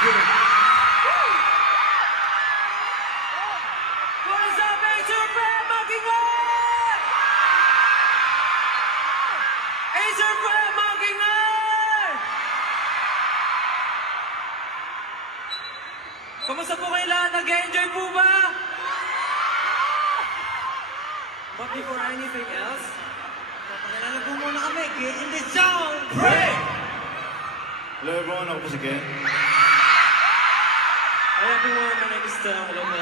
you. What is up, Acer Fred Makingan? Acer Fred Makingan! Kamusta po kayo lahat? Nag-enjoy po ba? But before anything else, Papakilala po muna kami. Get in the zone! pray! Hello everyone, ako po si Ken. Hi everyone, my name is Tom. Hello po.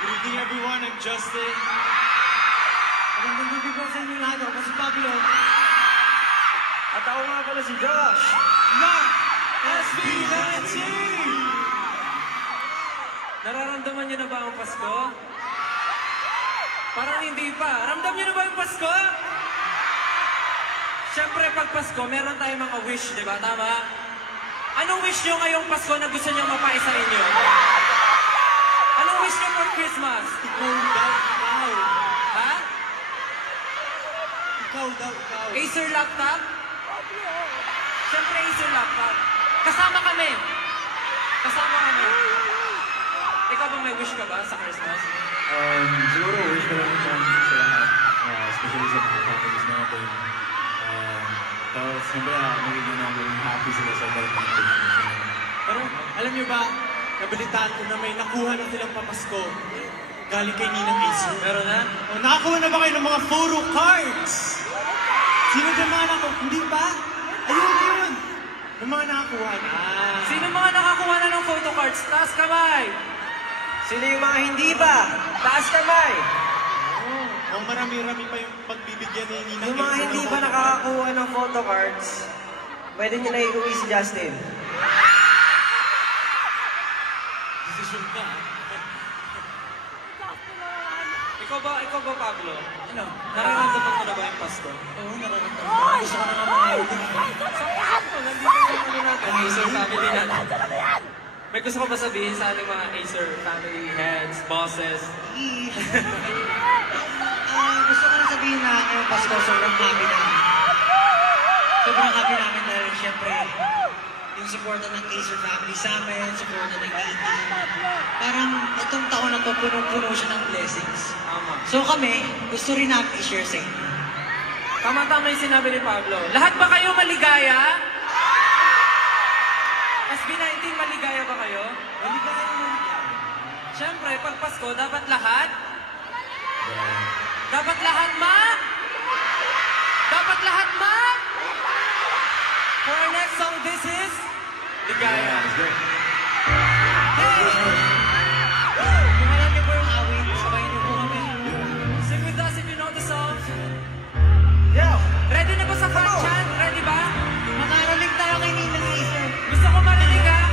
Good evening everyone, I'm Justin. Magandang gabi po sa inyo lahat. Ako si Pablo. At ako nga pala si Josh. Mark! SB19! Nararamdaman niyo na ba ang Pasko? Parang hindi pa. Ramdam niyo na ba yung Pasko? Siyempre, pag Pasko, meron tayong mga wish, di ba? Tama? Anong wish niyo ngayong Pasko na gusto niyong mapais sa inyo? Anong wish niyo for Christmas? Ikaw daw, ikaw. Ha? Ikaw daw, ikaw. Acer laptop? Siyempre, Acer laptop. Kasama kami. Kasama kami. Ikaw ba may wish ka ba sa Christmas? Siguro wish ko lang naman sa lahat, especially sa mga families natin. Tapos siyempre magiging namin happy sila sa balik ng Christmas. Pero alam niyo ba, nabalitaan ko na may nakuha na silang pamasko. Galing kay Ninang Acer. Meron na? O, nakakuha na ba kayo ng mga photo cards? Sino ba mga nakuha? Hindi ba? Ayun. Yung mga nakakuha na. Sino mga nakakuha na ng photo cards? Taas kamay! Sino yung mga hindi ba? Taas kamay! Oh, marami-rami pa yung pagbibigyan ni Ninang Yung mga Acer hindi ng pa photo nakakakuha ng photo cards, pwede nyo na iuwi si Justin. Decision ka. Ikaw ba, Pablo? Ano? Nararamdaman mo na ba yung Pasko? Oo, nararamdaman ko. Gusto ko na nga mga Nandito yung ano natin, Acer family natin. May gusto ko ba sabihin sa ating mga Acer family heads, bosses? Gusto ko na sabihin na ngayong Pasko, sobrang happy namin. Sobrang happy namin dahil siyempre, yung supporta ng Acer family sa amin, supporta ng A-Team. Parang itong taon na to, punong-puno siya ng blessings. Tama. So kami, gusto rin namin i-share sa inyo. Tama-tama yung sinabi ni Pablo. Lahat ba kayo maligaya? SB19, maligaya ba kayo? Maligaya naman yan. Siyempre, pag Pasko, dapat lahat? Dapat lahat, ma? Dapat lahat, ma? For our next song, this is... Ligaya. Hey! Kung alam niyo po yung awit, sabay niyo po kami. Sing with us if you know the song. Yo! Ready na ba sa front chant? Ready ba? Makaraling tayo kay Ninang Acer. Gusto ko marinig, ha?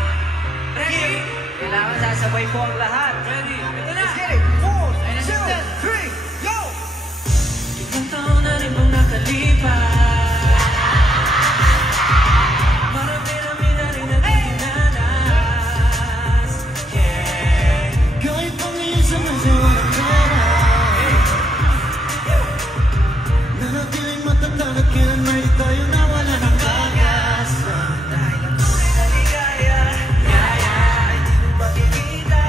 Ready? Kailangan sasabay po ang lahat. Ready. Ito na. Let's get it! 4, 2, 3, go! Ilang taon na rin bang nakalipas? Marami-rami na rin natin dinanas. Yeah. Kahit pa ngayon sa masawalang pera, nanatiling matatag at kailan may tayo nawala ng lakas. Dahil ang tunay na ligaya, ay di mo makikita.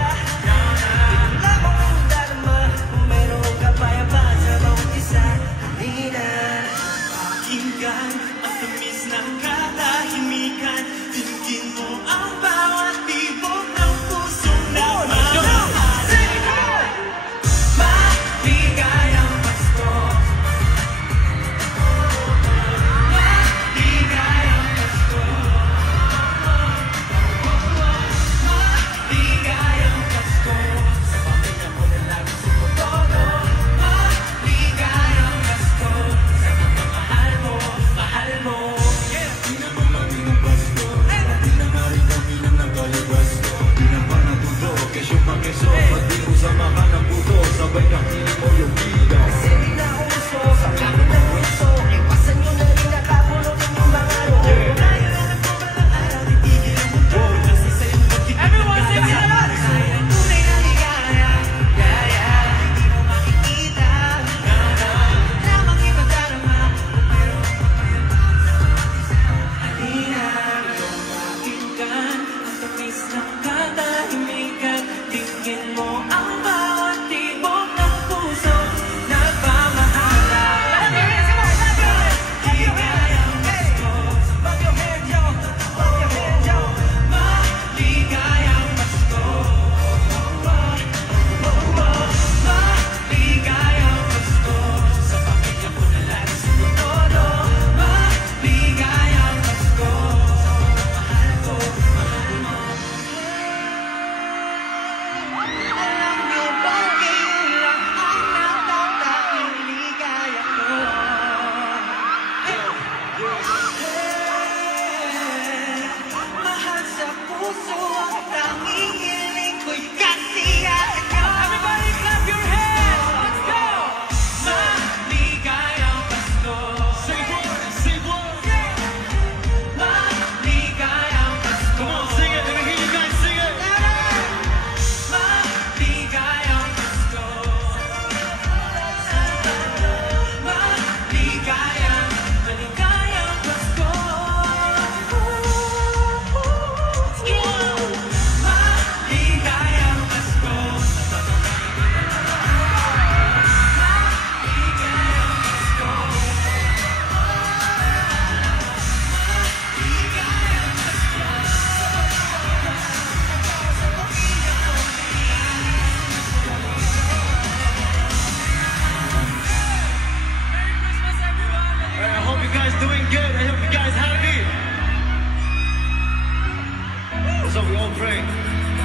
all pray.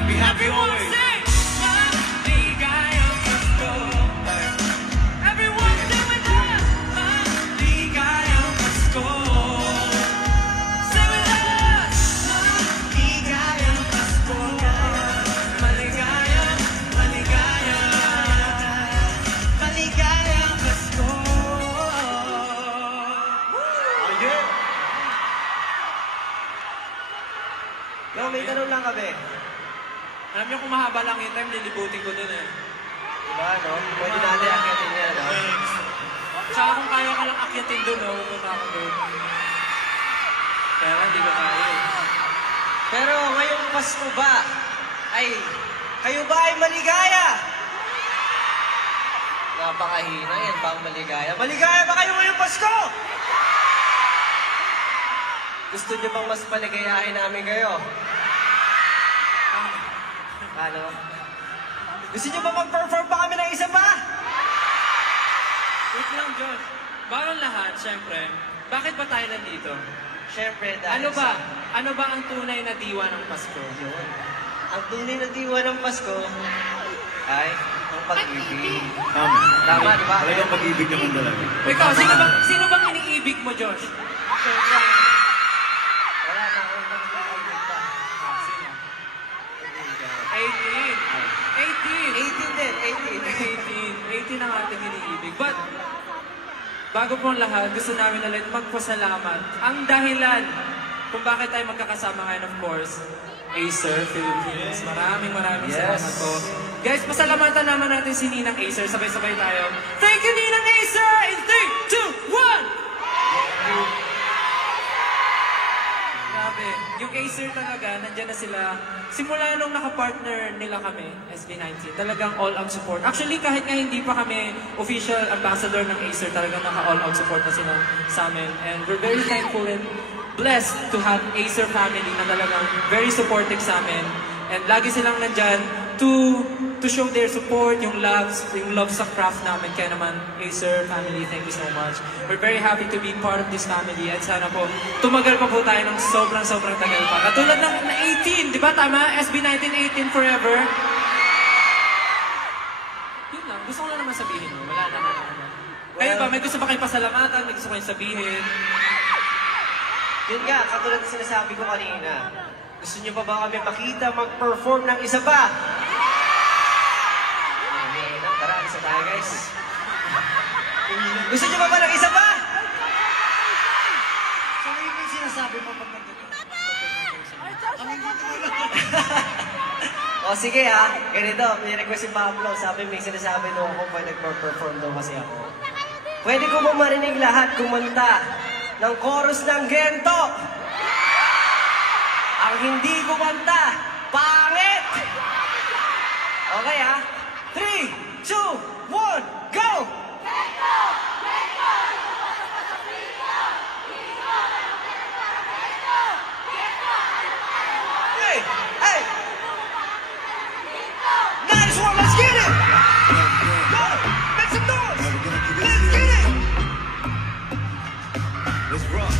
Be happy always. Maligayang Pasko. Everyone sing with us. Maligayang Pasko. Sing with us. Maligayang Pasko. Maligayang, Maligayang Pasko. Again. Yo, may tanong lang kami. Alam niyo kung mahaba lang yung time, lilibutin ko dun eh. Diba, no? Pwede natin akitin yan, no? Tsaka kung kaya ka lang akyatin dun, no? Pupunta ako dun. Kaya lang, di ko kaya eh. Pero ngayong Pasko ba, kayo ba ay maligaya? Napakahina yan, bang maligaya? Maligaya ba kayo ngayong Pasko? Gusto niyo bang mas paligayahin namin kayo? Ano? Gusto niyo ba mag-perform pa kami ng isa pa? Wait lang, Josh. Bago ang lahat, syempre, bakit ba tayo nandito? Siyempre, dahil Ano ba ang tunay na diwa ng Pasko? yun. Ang tunay na diwa ng Pasko ay ang pag-ibig. Tama, di ba? Talagang pag-ibig naman talaga. Ikaw, sino bang iniibig mo, Josh? Wala na akong pag-ibig pa. Sino? 18 din, 18. 18 ang ating iniibig. But, bago po ang lahat, gusto namin ulit magpasalamat. Ang dahilan kung bakit tayo magkakasama ngayon, of course, Acer Philippines. Maraming salamat po. Guys, pasalamatan naman natin si Ninang Acer. Sabay-sabay tayo. Thank you, Ninang Acer! In 3, 2, 1! Grabe. Yung Acer talaga, nandyan na sila. Simula nung nakapartner nila kami, SB19, talagang all-out support. Actually, kahit nga hindi pa kami official ambassador ng Acer, talagang naka-all-out support na sila sa amin. And we're very thankful and blessed to have Acer family na talagang very supportive sa amin. And lagi silang nandyan to show their support, yung love sa craft namin. Kaya naman, Acer family, thank you so much. We're very happy to be part of this family at sana po, tumagal pa po tayo ng sobrang tagal pa. Katulad ng 18, di ba tama? SB19, 18 forever. Yun lang, gusto ko lang naman sabihin mo. Wala naman. Kayo ba, may gusto ba kayong pasalamatan? May gusto kayong sabihin? Yun nga, katulad na sinasabi ko kanina. Gusto niyo pa ba kami makita mag-perform ng isa pa? Tara, isa tayo guys. Gusto niyo pa ba ng isa pa? So, yung may sinasabi mo pag nandito. O sige ha, ganito, may request si Pablo. Sabi, may sinasabi daw ako pag nag-perform daw kasi ako. Pwede ko ba marinig lahat kumanta ng chorus ng Gento? Ang hindi kumanta, pangit! Okay ha? 3, 2, 1, go! Hey! Hey! Nice one, let's get it! Go! Make some noise! Let's get it! Let's rock.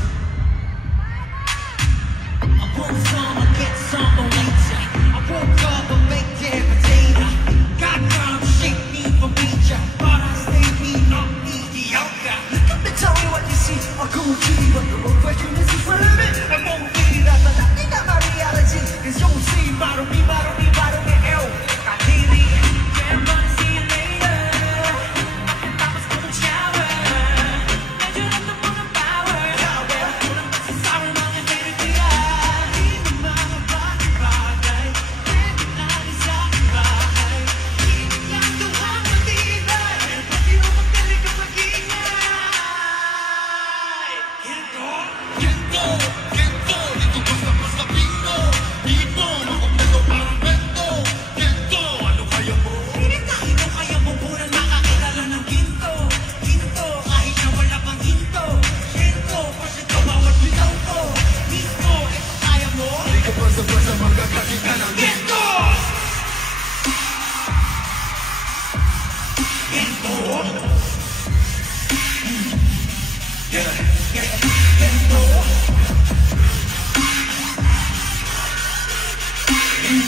I want some, I get some later. I woke up and make every day. God, shake me for me. Di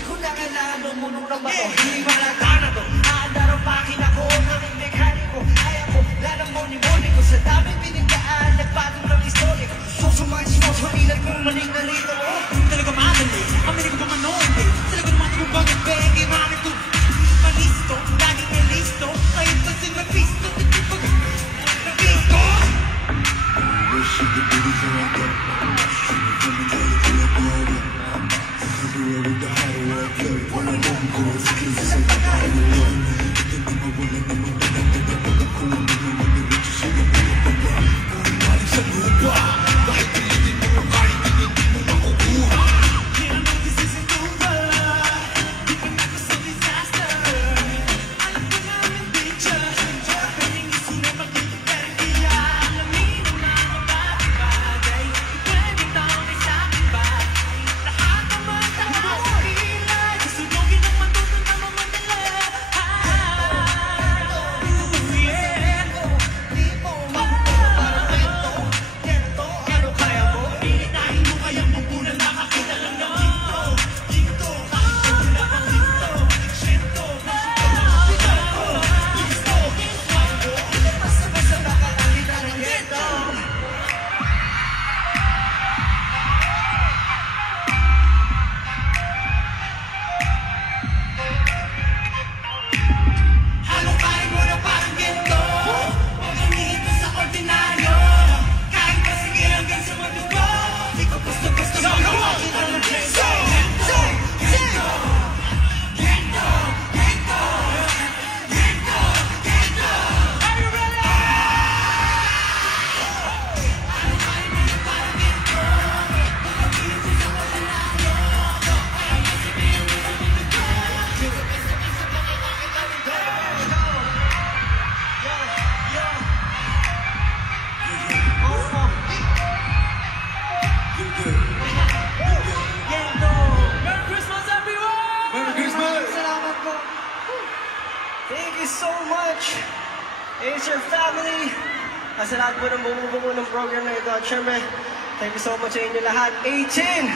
ko na kailangan lumunong ng bato. Hindi malagana to. Aandar ang pakin ako ng aming mekaniko. Kaya ko lalamoni-moni ko sa daming binigkaan. Nagpatong ng istorya ko. Susumayin mo sa ilan kong maling na rito. Talaga madali, kami rin ko pa manood. Talaga naman kung bakit peke, mami to. Malisto, laging may listo. Kahit pa sin mapisto, pag napisto. Thank you so much, Acer family. Sa lahat po ng bumubuo ng program na ito. At syempre, thank you so much sa inyo lahat. 18!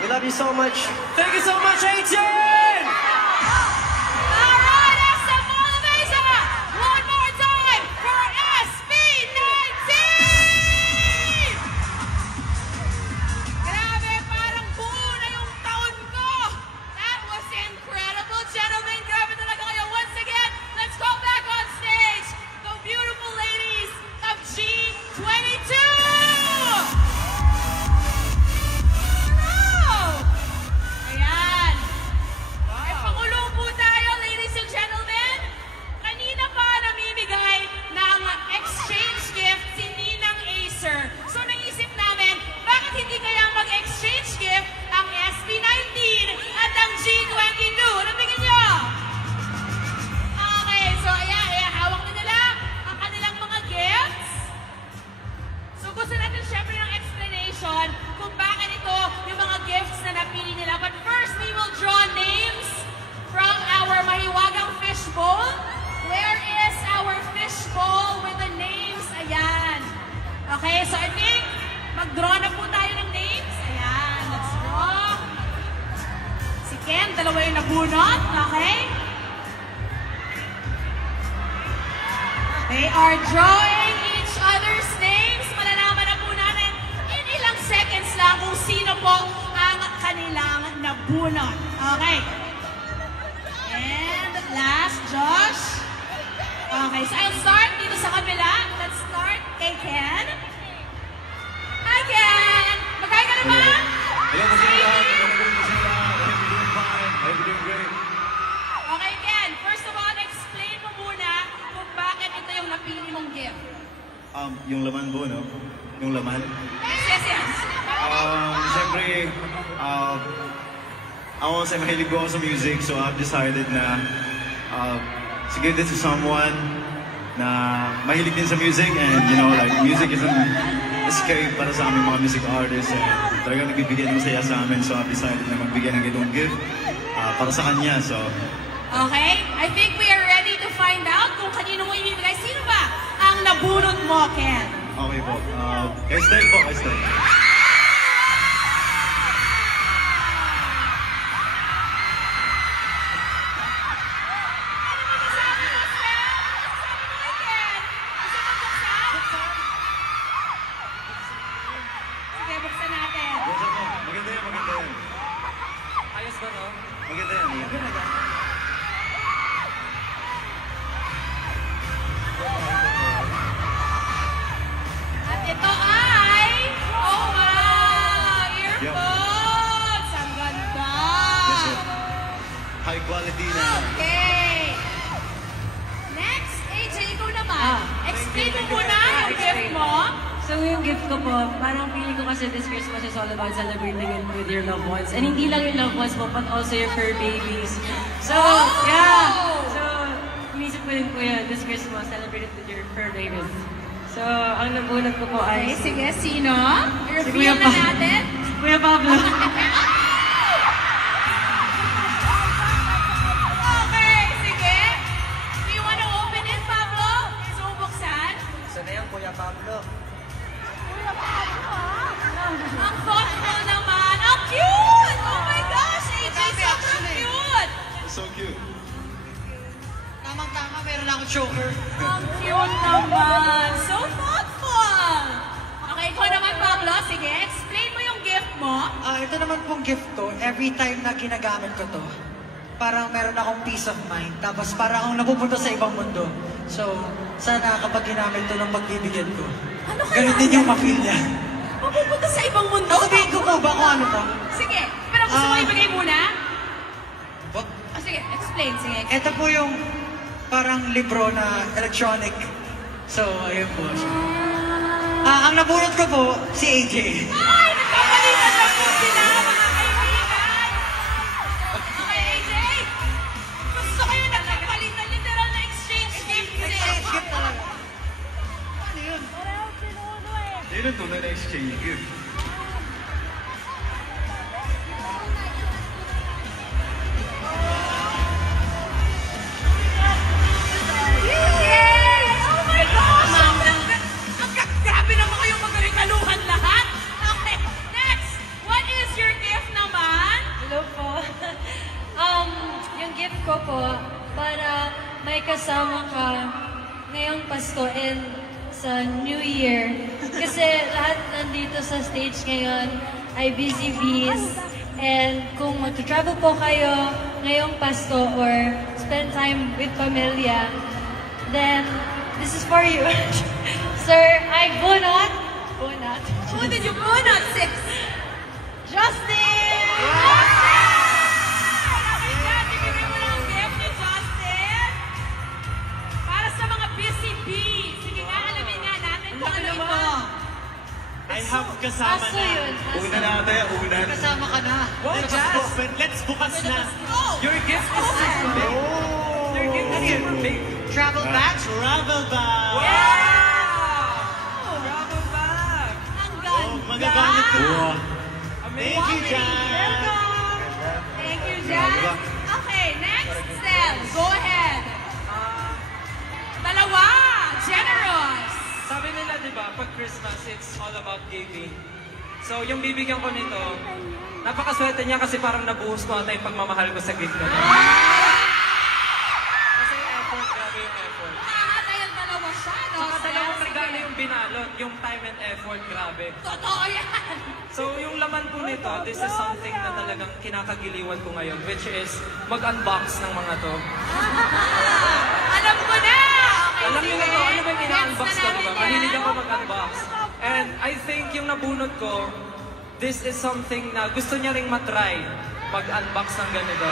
We love you so much. Thank you so much, 18! Alright, SM Motivation! One more time for SB19! Grabe, parang buo na yung taon ko! That was incredible, gentlemen! Grabe talaga kayo. Once again, let's go back on stage! The beautiful ladies of G22! Hello! Ayan! May pakulong po tayo, ladies and gentlemen. Kanina pa namimigay ng exchange gift si Ninang Acer. So naisip namin, bakit hindi kaya mag-exchange gift ang SB19 at ang G22? Ano tingin nyo? Okay, so ayan, hawak na nila ang kanilang mga gifts. So gusto natin syempre ng explanation kung bakit ito yung mga gifts na napili nila. But first, we will draw names from our mahiwagang fishbowl. Where is our fishbowl with the names? Ayan. Okay, so I think mag-draw na po tayo ng names. Ayan, let's draw. Si Ken, dalawa yung nabunot. Okay? They are drawing each other's names. Malalaman na po natin in ilang seconds lang kung sino po ang kanilang nabunot. Okay. And last, Josh. Okay, so I'll start dito sa kabila. Let's start kay Ken. Hi, Ken! Magkaya ka naman? Hello po sa inyo lahat. Hello po sa inyo lahat. I hope you're doing fine. I hope you're doing great. Okay, Ken. First of all, explain mo muna kung bakit ito yung napili mong gift. Yung laman po, no? Yung laman. Yes, yes. Siyempre, ako kasi mahilig ko ako sa music, so I've decided na to give this to someone na mahilig din sa music, and you know, like, music is an escape para sa aming mga music artists, and talagang nagbibigay ng masaya sa amin, so I've decided na magbigay ng ganung gift para sa kanya, so... Okay, I think we are ready to find out kung kanino mo ibibigay. Sino ba ang nabunot mo, Ken? Okay po. Kay Style po, kay Style. Sige, buksan natin. Buksan mo. Maganda yan, maganda yan. Ayos ba to? Maganda yan, maganda yan. At ito ay, oh wow, earphones! Ang ganda! Yes, sir. High quality na. Okay. Next, AJ, ikaw naman. Explain mo muna yung gift mo. So yung gift ko po, parang feeling ko kasi this Christmas is all about celebrating it with your loved ones. And hindi lang yung loved ones mo, but also your fur babies. So, yeah. So, inisip ko din po yan, this Christmas, celebrate it with your fur babies. So, ang nabunot ko po Okay, ay sige, sino? Si I-reveal Kuya na Pa. natin. Kuya Pablo. Okay, sige. Do you want to open it, Pablo? So, buksan. Sana yan, Kuya Pablo. Ang thoughtful naman. Ang cute! Oh my gosh, AJ, sobrang cute! So cute. Tamang-tama, meron akong choker. Ang cute naman. So thoughtful. Okay, ikaw naman, Pablo. Sige, explain mo yung gift mo. Ito naman pong gift to, every time na ginagamit ko to, parang meron akong peace of mind. Tapos parang akong napupunta sa ibang mundo. So, sana kapag ginamit to ng pagbibigyan ko, Ano kaya ganun din yung ma-feel niya. Mapupunta sa ibang mundo. Sasabihin ko po ba kung ano to? Sige, pero gusto mo Ah. ibigay muna? What? Sige, explain. Sige. Ito po yung parang libro na electronic. So, ayun po siya. Ang nabunot ko po, si AJ. Ay, nagpapalitan na po sila, mga kaibigan. Okay, AJ. Gusto ko yung nagpapalitan, literal na exchange gift. Exchange gift talaga. Ano yun? Yun ang tunay na exchange gift. Yay! Oh my gosh! Grabe naman kayong magregaluhan lahat. Okay, next. What is your gift naman? Hello po. Yung gift ko po, para may kasama ka ngayong Pasko and sa New Year. Kasi lahat nandito sa stage ngayon ay busy bees. And kung mag-travel po kayo ngayong Pasko or spend time with pamilya, then this is for you. Sir, I bunot. Bunot. Who did you bunot, sis? Justin! Bibigyan mo ng gift ni Justin. Para sa mga busy bees. Sige nga, alamin nga natin kung ano ito. I have kasama Aso na. yun. Una natin, una. Kasama ka na. Let's bukas na. Oh! Your gift is super big. Your gift is super big. Travel bag? Travel bag. Travel bag. Ang ganda! Magagamit ko. Amazing. Thank you, Jan. Thank you, Jan. Okay, next step. Go ahead. Dalawa. Generous. Sabi nila, di ba, pag Christmas, it's all about giving. So, yung bibigyan ko nito, napakaswerte niya kasi parang nabuhos ko ata yung pagmamahal ko sa gift ko. Kasi effort, grabe yung effort. Nakahata yung dalawa siya, no? Saka dalawang Sige. regalo yung binalot, yung time and effort, grabe. Totoo yan. So, yung laman po nito, this is something na talagang kinakagiliwan ko ngayon, which is mag-unbox ng mga to. Alam ko na. Okay, Alam niyo na sige. to, ano ba yung ina-unbox Gets ko, na diba? natin Mahilig yan. ako mag-unbox. And I think yung nabunot ko, this is something na gusto niya ring matry, mag-unbox ng ganito.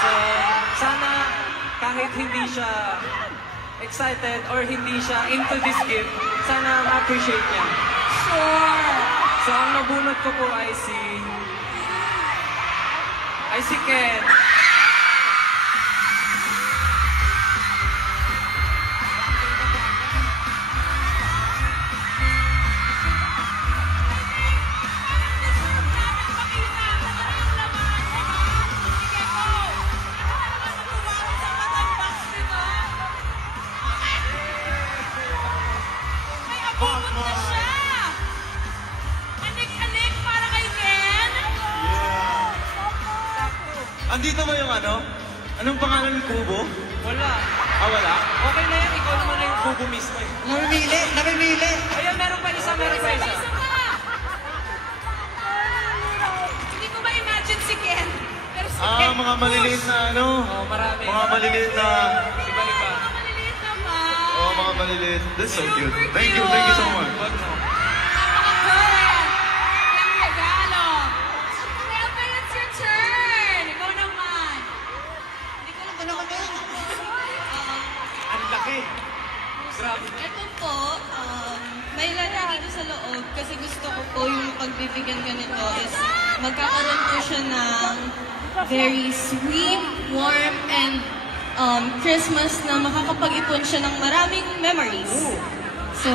So, sana kahit hindi siya excited or hindi siya into this gift, sana ma-appreciate niya. Sure. So, ang nabunot ko po ay si Ken. Andito ba yung ano? Anong pangalan ng kubo? Wala. Ah, wala? Okay na yan, ikaw naman na yung kubo mismo eh. Namimili! Namimili! Ayun, meron pa isa, meron pa isa. Isa pa! Hindi ko ma-imagine si Ken. Pero si Ken, Mga maliliit na ano? Oh, marami. Mga maliliit na... Iba-iba. mga maliliit naman. Mga maliliit. That's so cute. Super Thank you cute. so much. Wag mo. Napaka-current ng regalo. Well, but it's your turn. Ikaw naman. Hindi ko alam ba naman yun? Ang laki. Grabe. Ito po, may lagay dito sa loob kasi gusto ko po yung pagbibigyan ganito is magkakaroon po siya ng very sweet, warm, and Christmas na makakapag-ipon siya ng maraming memories. So,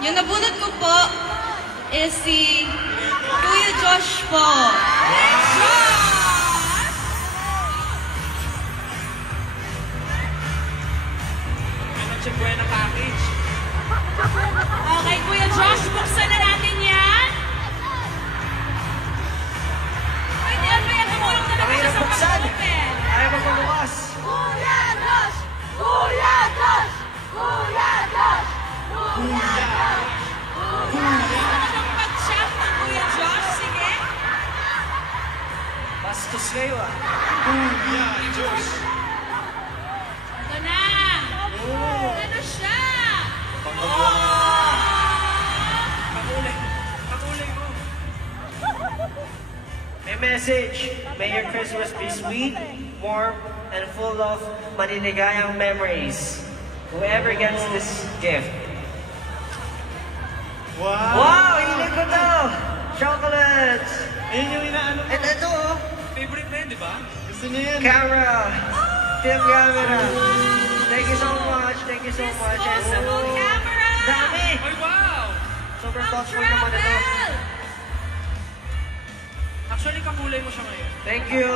yung nabunot ko po is si Kuya Josh po. Ano siya buwan ng package? Okay, Kuya Josh, buksan na natin yan. Pwede yan ba yan? Tumulong talaga siya sa pag-open. Ayaw magpabukas! Kuya Josh! Kuya Josh! Kuya Josh! Kuya Josh! Ano nang pag-chat ng Kuya Josh? Sige. Bastos kayo ah. Ito na. Ano siya? Pakulay. Pakulay mo. May message. May your Christmas be sweet, warm, and full of maniligayang memories. Whoever gets this gift. Wow! Wow! Hilig ko to! Chocolates! Ayun yung inaano ko. And ito oh! Favorite na yun, di ba? Gusto niya yan. Camera! Film camera! Thank you so much! Thank you so much! And, Disposable camera! dami! Ay, wow! Sobrang Pang thoughtful naman ito. travel! Actually, kakulay mo siya ngayon. Thank you!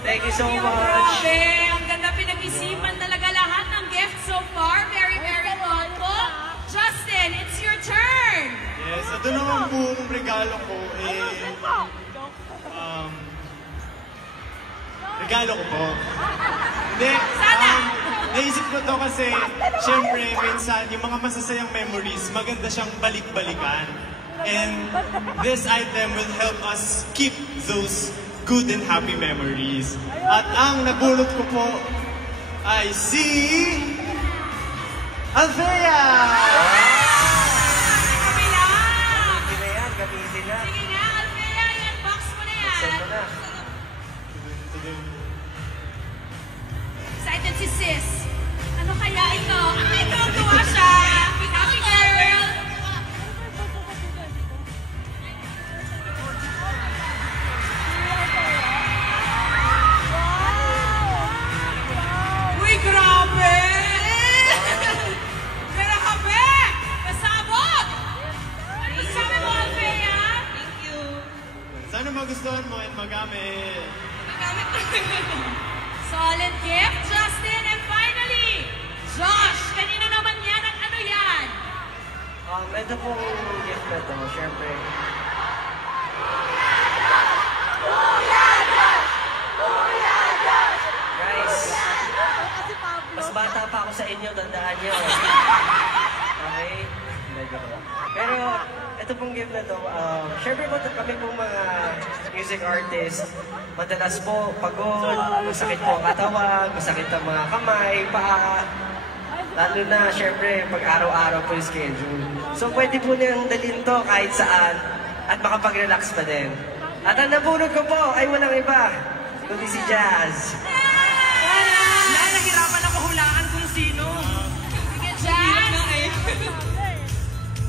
Thank you so much! Grabe! Ang ganda pinag-isipan talaga lahat ng gifts so far. Very, very thoughtful. Justin, it's your turn! Yes, ito naman buong regalo ko regalo ko po. Hindi, Sana! naisip ko to kasi, syempre, minsan, yung mga masasayang memories, maganda siyang balik-balikan. And this item will help us keep those good and happy memories. At ang nabulot ko po ay si Althea! Kami lang! Gamitin na yan, gamitin na. Sige nga, Althea, i-unbox mo na yan. Saan mo na? Excited si sis. Ano kaya ito? Ay, tuwa siya! Happy girl! Uy, grabe! Grabe! Kasabot! Ano sabi mo, Althea? Thank you. Sana magustuhan mo and magamit. Magamit ko. Solid gift, Justin. And finally, Josh, kanino naman yan at ano yan? Ito pong gift na to, syempre. Guys, mas bata pa ako sa inyo, tandaan nyo. Okay? Hindi, joke lang. Pero, ito pong gift na to, syempre po kami pong mga music artist, madalas po pagod, masakit po ang katawan, masakit ang mga kamay, paa. Lalo na, syempre, pag araw-araw po yung schedule. So, pwede po niyang dalhin to kahit saan at makapag-relax pa din. At ang nabunod ko po ay walang iba, kundi si Jazz. Nahirapan ako hulaan kung sino. Sige, Jazz.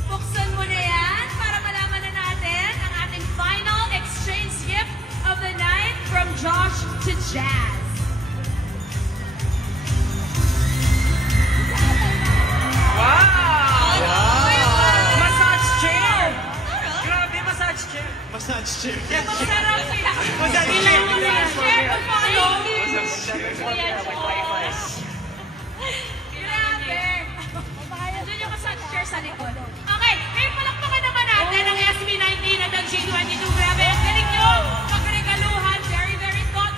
Buksan mo na yan para malaman na natin ang ating final exchange gift of the night from Josh to Jazz. Wow! Uy, wow! Massage chair! Grabe, massage chair. Massage chair. Masarap yan. Massage Ilang chair. massage chair to follow. With Wi-Fi. Grabe. Doon yung massage chair sa likod. Okay, ngayon palakpakan naman natin ang SB19 at ang G22. Grabe, ang galing nyo. Pagregaluhan, very, very thoughtful.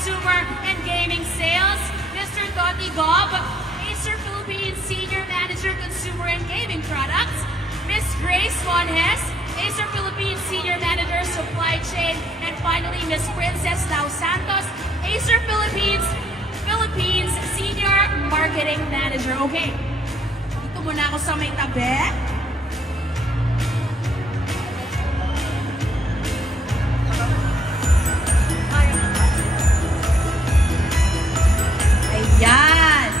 Consumer and Gaming Sales, Mr. Dottie Gob, Acer Philippines Senior Manager, Consumer and Gaming Products, Miss Grace Monjes, Acer Philippines Senior Manager, Supply Chain, and finally, Miss Princess Lau Santos, Acer Philippines Senior Marketing Manager. Okay, dito muna ako sa may tabi. Ayan.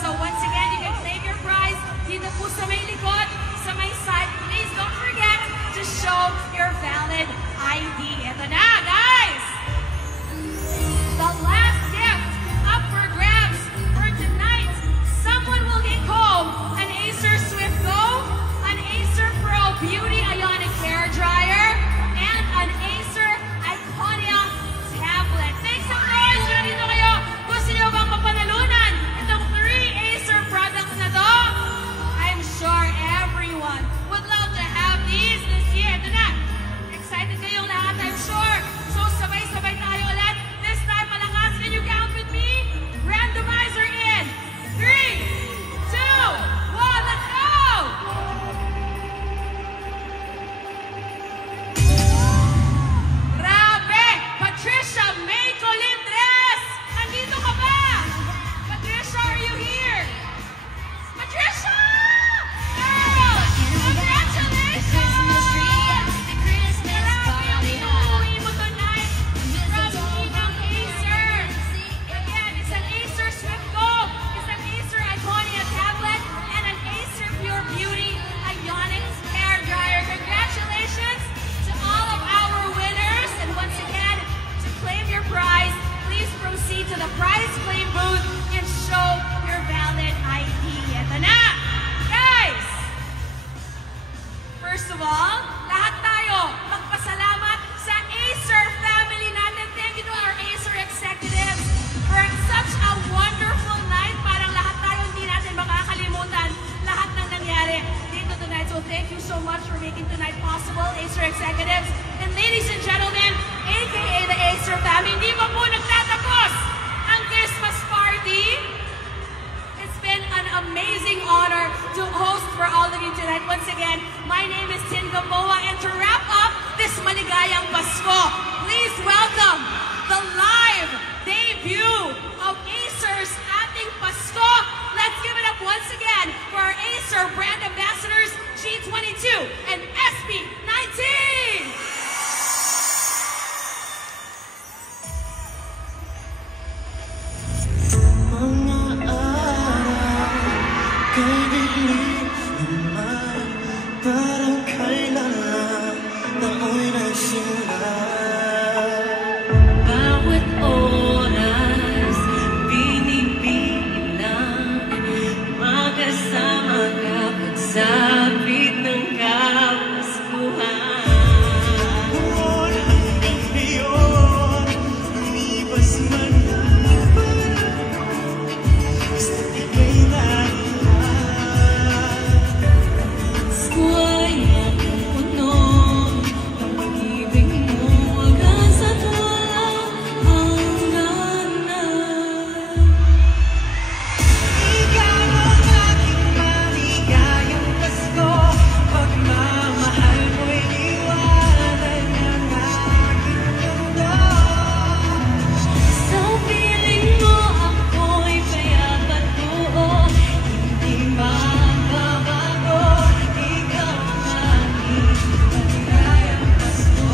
So once again, you can claim your prize dito po sa may likod, sa may side. Please don't forget to show your valid ID. Ito na, guys! The last gift up for grabs for tonight. Someone will take home an Acer Swift Go, an Acer Pro Beauty Ionic Hair Dryer, and an Acer Iconia tablet. Thanks so much! Nandito kayo. Gusto niyo bang mapanalunan itong 3 Acer products na to? I'm sure everyone would love to have these this year. Ito na. Excited kayong lahat, I'm sure. So once again, my name is Tin Gamboa, and to wrap up this Maligayang Pasko, please welcome the live debut of Acer's Ating Pasko. Let's give it up once again for our Acer brand ambassadors, G22 and SB19! Parang kailan lang na ako'y nagsimula. Bawat oras, binibilang, magkasama ka pagsapit ng Kapaskuhan. Noon hanggang ngayon, lumipas man ang panahon, basta't ika'y nariyan. Kuway akong puno ng pag-ibig mo hanggang sa walang hanggan na. Ikaw ang aking maligayang Pasko, pagmamahal mo'y liwanag ng aking mundo. Sa piling mo ako'y payat at buo, hindi magbabago. Ikaw ang aking maligayang Pasko.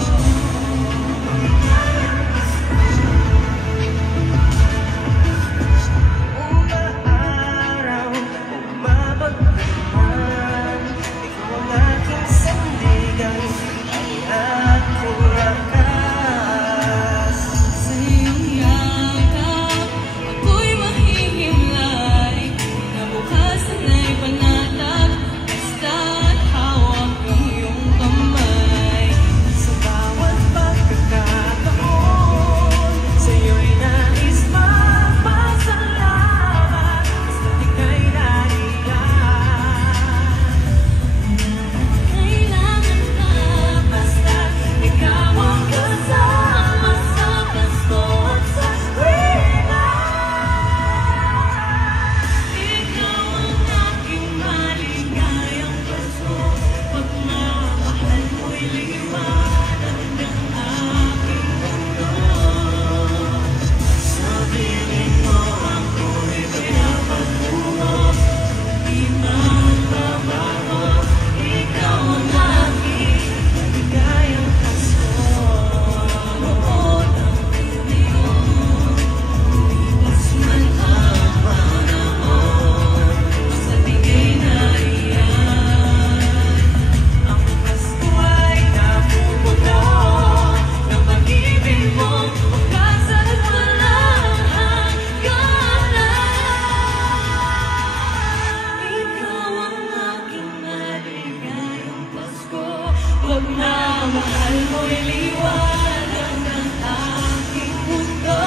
Umaaraw, umabagman, ikaw ang aking sandigan, ang aking lakas. Sa iyong yakap, ako'y mahihimlay. Nabukasan ay panatag, basta't hawak ang iyong kamay. Sa bawat pagkakataon, sa'yo'y nais magpasalamat, basta't ika'y nariyan. Kailangan ka, Basta't ikaw ang kasama sa Pasko at sa tuwina. ikaw ang aking maligayang Pasko. Pagmamahal mo'y liwanag ng aking mundo. Sa piling mo ako'y pinapabuo, di magbabago. Ikaw ang aking maligayang Pasko. Noon ang piniyong, lipas man ang panahon, sa tingay na iyan. Ang Pasko ay napupuno ng pag-ibig mong wagas at walang hanggan na. Ikaw ang aking maligayang Pasko. Pagmamahal mo'y liwanag ng aking mundo.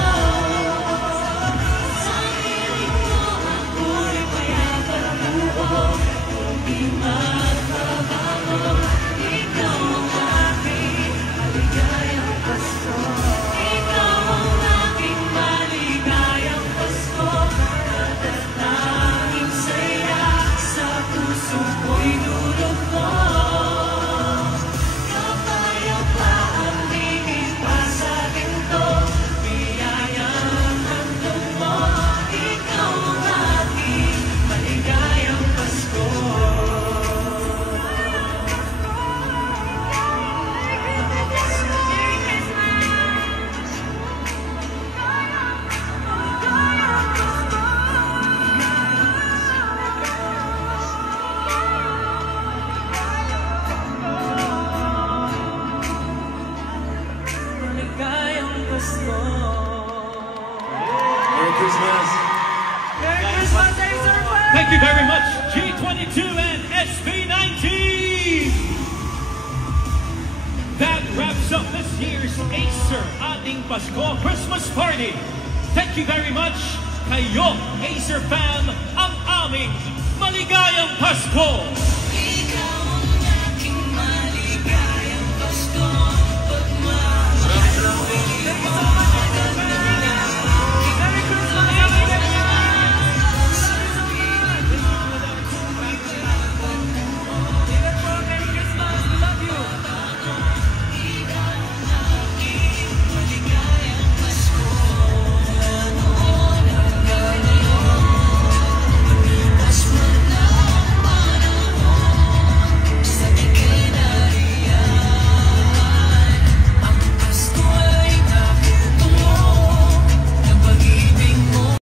Sa piling mo ako'y payat at buo, hindi magbabago. Ikaw ang aking maligayang Pasko. Ikaw ang aking maligayang Pasko. Natatanging saya sa puso ko'y dulot mo. Kapayapaan tingin pa sa ginto, biyayang handog mo. Ikaw ang aking maligayang Pasko. Maligayang Pasko. Merry Christmas! Merry Christmas, Acer fans! Thank you very much, G22 and SB19! That wraps up this year's Acer Ating Pasko Christmas Party. Thank you very much, kayo, Acer fan, ang aming Maligayang Pasko!